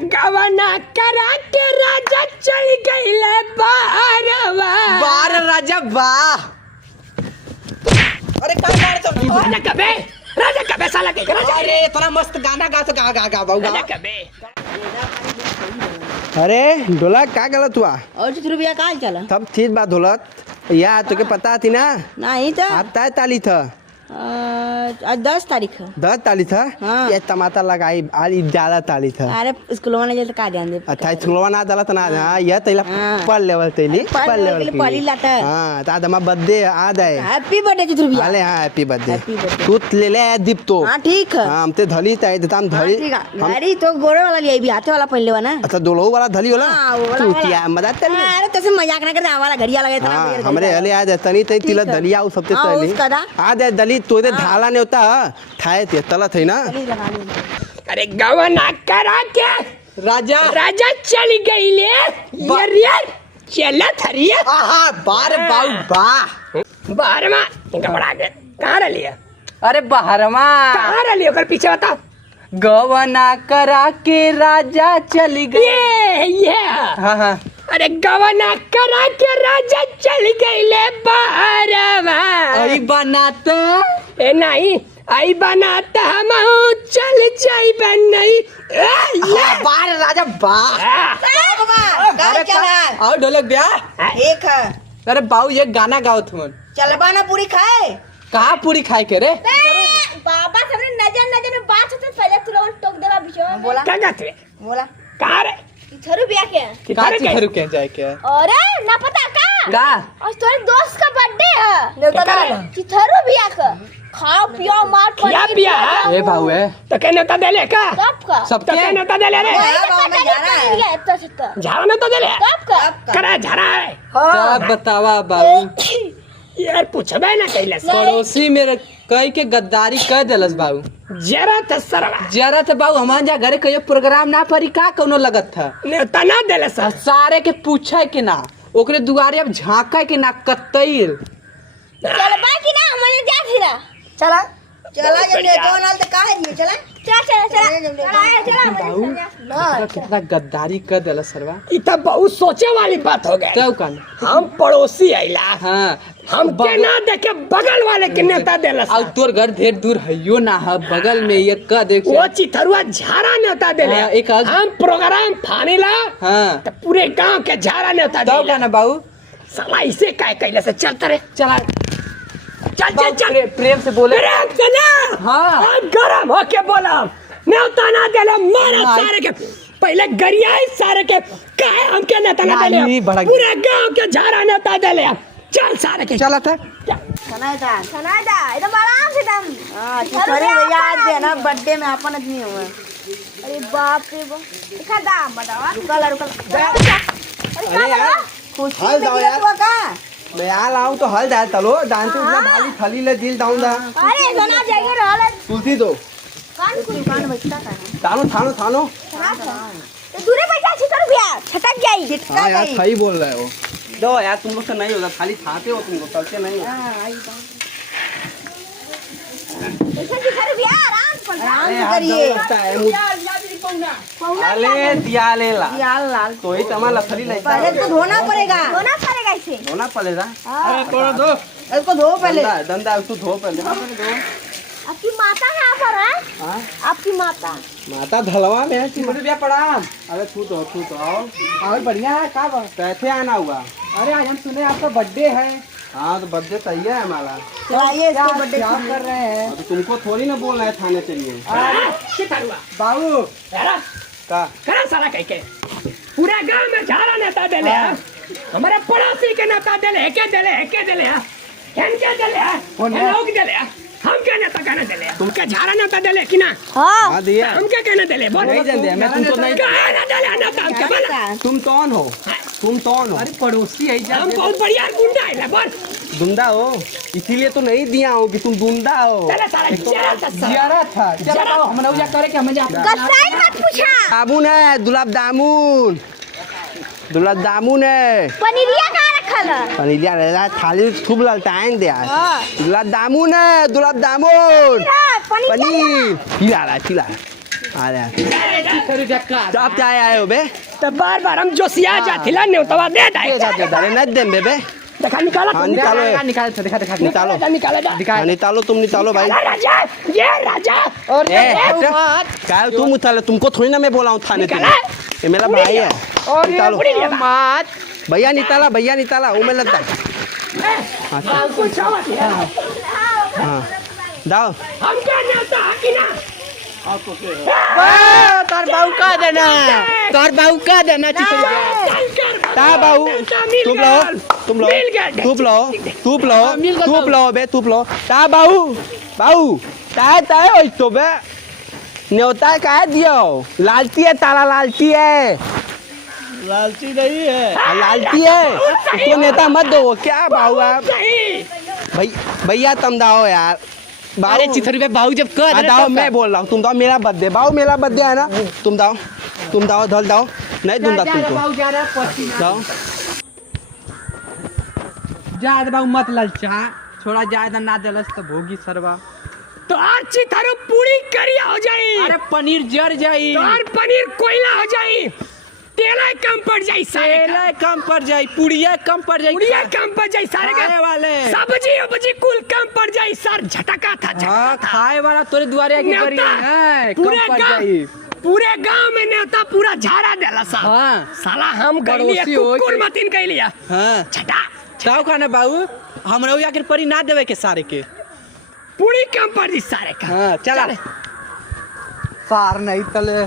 गवना करा के राजा चल गईले बाहरवा। बार राजा वाह। अरे का गाना तो राजा कबे साला के राजा। अरे इतना मस्त गाना गा तो गा बाबू राजा कबे। अरे ढोलक का गलत हुआ? और रुपया का चला तब ठीक बात ढोलक या तुके पता थी ना? नहीं था आता है ताली था 10 तारीख 10 ताली था। हाँ। ये टमाटर लगाई आज 11 ताली था। अरे स्कूल में जल्द का ध्यान दे 28 स्कूलवा ना डाला था ना। हाँ ये तैला हाँ। पर लेवल तैली पर लेवल के पहली लाता है। हाँ तो आज हमारा बर्थडे आ जाए। हैप्पी बर्थडे रुपया। अरे हाँ हैप्पी बर्थडे। Happy birthday. तू ले ले दीप तो। हां ठीक है। हाँ हम ते धली ताई देता हम धली। ठीक है गाड़ी तो गोरे वाला लिए भी हाथे वाला पहन लेवा ना। अच्छा दोलो वाला धली होला। हाँ, वो वाला तू वाला। क्या मदद कर। अरे तैसे मजाक ना कर वाला घड़िया लगे था हाँ हमरे हले आ जाता नहीं तई तिला ठीक है। दलिया उ सबसे हाँ, तली उसका दा। आ जाए दली तो दे ढाला ने होता थाए ते तलत है ना। अरे गवना करा के राजा चल गईले यार चला थरिया। आहा बार बाऊ वाह। बाहर में घबरा गए। कहाँ रलिया अरे बाहरमा कहाँ रलिया ओकर पीछे बताओ। गवना करा के राजा चली गई। ये हाँ अरे गवना करा के राजा चल गईले बाहरवा। आई बनाता ए नहीं आई बनाता हम चल जाई बन नहीं। बार राजा वाह। का चला आओ ढोलक ब्याह। एक है अरे बाऊ ये गाना गाओ तुम। चलबा ना पूरी खाए। कहाँ पूरी खाए के रे? बाबा सामने नजर में बात होते पहले तू लोग टोक देवा बीचो में। बोला क्या कहते रे बोला कहाँ रे इधर बिया के किधर गए कहाँ के जाए के? अरे ना पता का का आज तोरे दोस्त का बर्थडे है न्योता डाला। किधर बिया का खाओ पियो मार क्या पिया है? ए भाऊ है तो क्या नेता दे ले का कब का सब तो क्या नेता दे ले रे बाबा मैं जा रहा है। ये तो सत्ता झाड़ा नेता दे ले कब का करा झाड़ा है सब बतावा बाबू। यार पूछबे ना कैले से पड़ोसी मेरे कई के गद्दारी कर देलस बाबू। जरा तो सरवा जरा तो बाबू हमारे जा घरे कहियो प्रोग्राम ना परी का कोनो लगत था। नेता ना दे ले सर सारे के पूछे के ना ओकरे दुआरे अब झांका के ना कतई। चल बाकी ना हमारे जा फिरा चला चला जब ले तो नाल तो काहे दिए चला चला कितना गद्दारी कर देलस सरवा। ई तो बहुत सोचे वाली बात हो गई। क्या कान? हम पड़ोसी आइला हाँ हम के ना देखे बगल वाले के नेता दे ले और तोर घर ढेर दूर हइयो ना है बगल में ये का देख। वो चिथरुआ झाड़ा नेता दे ले हाँ, एक आध- हम प्रोग्राम फानीला हाँ तो पूरे गांव के झाड़ा नेता तो दे का ना बाबू साला इसे काय कैले से चलता रे चला चल चल चल प्रेम से बोले। प्रेम से ना हाँ। हम गरम होके बोला नेता ना दे ले मारा नहीं। सारे के पहले गरियाई सारे के काहे हमके नेता ना दे नहीं, ले भड़क- पूरे गांव के झाड़ा नेता दे ले चल सारे के चला था सुना था सुना जा एकदम आराम से दम हां अरे भैया आज है ना बर्थडे में अपन आदमी हुआ। अरे बाप रे बाप दिखा दाम बतावा रुकल अरे का बड़ा खुशी हल में जाओ गिरा यार। हुआ का मैं आ लाऊं तो हल जाए तलो डांस उतना भाली थली ले दिल दाऊं दा अरे सुना जाएगा रहल तुलसी दो कान कुल दुकान बचता था थानो थानो थानो। तो दूरे बैठा छितर बिया छटक जाई कितना हाँ यार गई सही बोल रहे हो। दो यार तुम लोग से नहीं होगा खाली खाते हो तुम लोग चलते नहीं हो। ऐसे छितर बिया आराम से आराम अरे से हाथ करिए दर्द होता है मुझे। अरे दिया ले ला लाल लाल तो ही तमा लथली ले पहले तो धोना पड़ेगा होना पड़ेगा इसे होना पड़ेगा। हाँ। थोड़ा दो इसको धो पहले दंदा दंदा तू धो पहले। आपकी माता कहाँ पर है हाँ आपकी माता माता धलवा में है कि रुपया पड़ा। अरे तू तो आओ और बढ़िया है का बात? कैसे आना हुआ? अरे आज हम सुने आपका बर्थडे है। हाँ तो बर्थडे सही है हमारा। चलाइए इसको क्या बर्थडे क्या कर रहे हैं? तो तुमको थोड़ी ना बोलना है थाने के लिए। चिथरुआ बाबू यारा का करा सारा कह के पूरे गांव में झाड़ा नेता दे ले हमारे पड़ोसी के नेता दे ले के दे ले के दे ले हेन के दे ले लोग दे ले हम क्या नेता कहने दे ले तुमके झाड़ा नेता दे ले कि ना हाँ हाँ दिया हम क्या कहने दे ले बोल नहीं जान दिया मैं तुमको नहीं। कहे ना दे ले नेता हमके बोल तुम कौन हो? तुम कौन हो? अरे पड़ोसी है जा हम बहुत बढ़िया गुंडा है बोल दुंदा हो इसीलिए तो नहीं दिया हो कि तुम दुंदा हो। चले सारा जरा सा जियारा था। चलो बाबू हम लोग जा करे कि हम जा कसाई मत पूछा दामुन है दुलाब दामुन दुलाब दामुन है पनीरिया कहाँ रखल है पनीरिया रहा थाली खूब ललटाएंगे दे यार। दुलाब दामुन है दुलाब दामुन पनीर पनीर खिला रहा है खिला। अरे चिथरू जक्का तो आप क्या आए हो बे तो बार हम जोशिया जाथिला ने तो दे दे अरे नहीं दे बे देखा निकाला हाँ निकालो ये। निकाल दिखा निकालो निकाला हाँ, निकालो तुम निकालो भाई राजा ये राजा और ए क्या तुम उठा ले तुमको थोड़ी ना मैं बोला हूँ थाने के लिए ये मेरा भाई है और ये निकालो मत भैया निकाला वो मैं लगता है कुछ हाँ दाओ हम क्या नेता कि ना तार बाऊ का देना चिथरू ता बाऊ तुप लो बे ता बाऊ ताए ओइ तो बे न्योता काहे दियो लालची है ताला लालची है लालची है उसको नेता मत दो क्या बाऊ आप भैया तुम दाओ यार अरे चिथरू बे बाऊ जब कर दाओ मैं बोल रहा हूँ तुम दाओ मेरा बर्थडे है ना तुम दाओ धल दाओ नहीं दूंगा तुमको बाऊ जा रहा पसी दाओ जा बाऊ मत ललचा छोड़ा ज्यादा ना देलस तो भोगी सरवा तो आरची थारो पूरी करिया हो जाई अरे पनीर जर जाई तो आर पनीर कोयला हो जाई तेला कम पड़ जाई सारे का तेला कम पड़ जाई पुड़िया कम पड़ जाई उड़िया कम पड़ जाई सारे खाए का वाले सब्जी कुल कम पड़ जाई सर झटका था हाँ खाए वाला तोरे दुआरे की करी है कम पड़ जाई पूरे गांव में नेता पूरा झाड़ा देला सा हाँ साला हम गइलिया पड़ोसी होई कुकुर के- मतीन कइलिया हाँ छटा चाव खाना बाऊ हमरा आखिर परी ना देवे के सारे के पूरी कम पड़ जाई सारे का हाँ चला सार नहीं तले